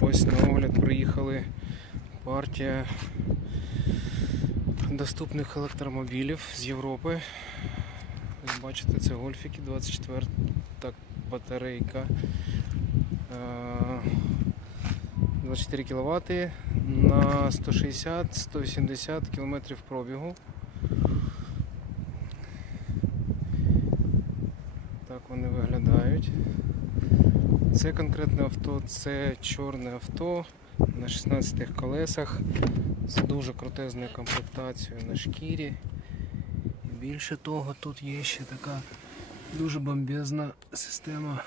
Ось на огляд приїхали партія доступних електромобілів з Європи. Ось Бачите, це гольфіки 24 так, батарейка. Е, 24 кВт на 160-180 км пробігу. Так вони виглядають. Це конкретне авто, це чорне авто на 16 колесах з дуже крутезною комплектацією на шкірі. І більше того, тут є ще така дуже бомбезна система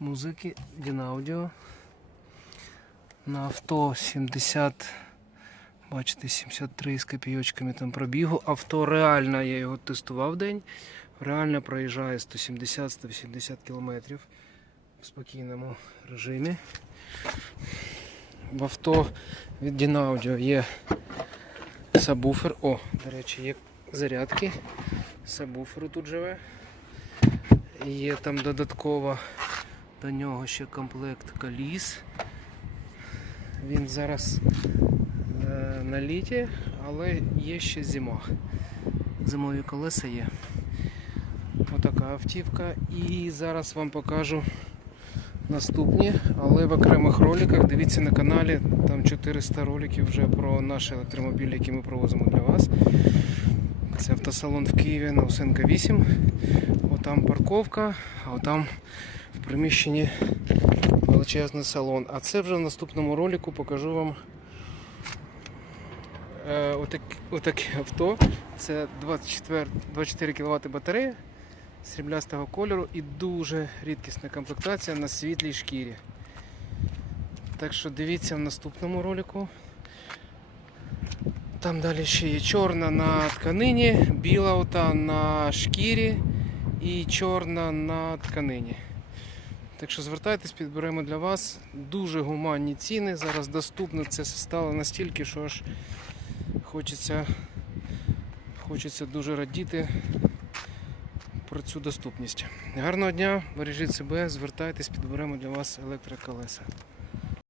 музики Dinaaudio. На авто 70, бачите, 73 з копійочками там пробігу. Авто реально, я його тестував день. Реально проїжджає 170-180 км в спокійному режимі. В авто від Dinaaudio є сабвуфер. О, до речі, є зарядки. Сабвуферу тут живе. Є там додатково до нього ще комплект коліс. Він зараз е, на літі, але є ще зима. Зимові колеса є. Отака автівка. І зараз вам покажу наступні, але в окремих роликах. Дивіться на каналі, там 400 роликів вже про наші електромобілі, які ми провозимо для вас. Це автосалон в Києві на Усенка 8. Отам парковка, а отам в приміщенні величезний салон. А це вже в наступному ролику покажу вам е, отак, отаке авто. Це 24, 24 кВт батарея сріблястого кольору і дуже рідкісна комплектація на світлій шкірі. Так що дивіться в наступному ролику. Там далі ще є чорна на тканині, біла ота на шкірі і чорна на тканині. Так що звертайтесь, підберемо для вас дуже гуманні ціни. Зараз доступно це стало настільки, що аж хочеться, хочеться дуже радіти про цю доступність. Гарного дня, бережіть себе, звертайтесь, підберемо для вас електроколеса.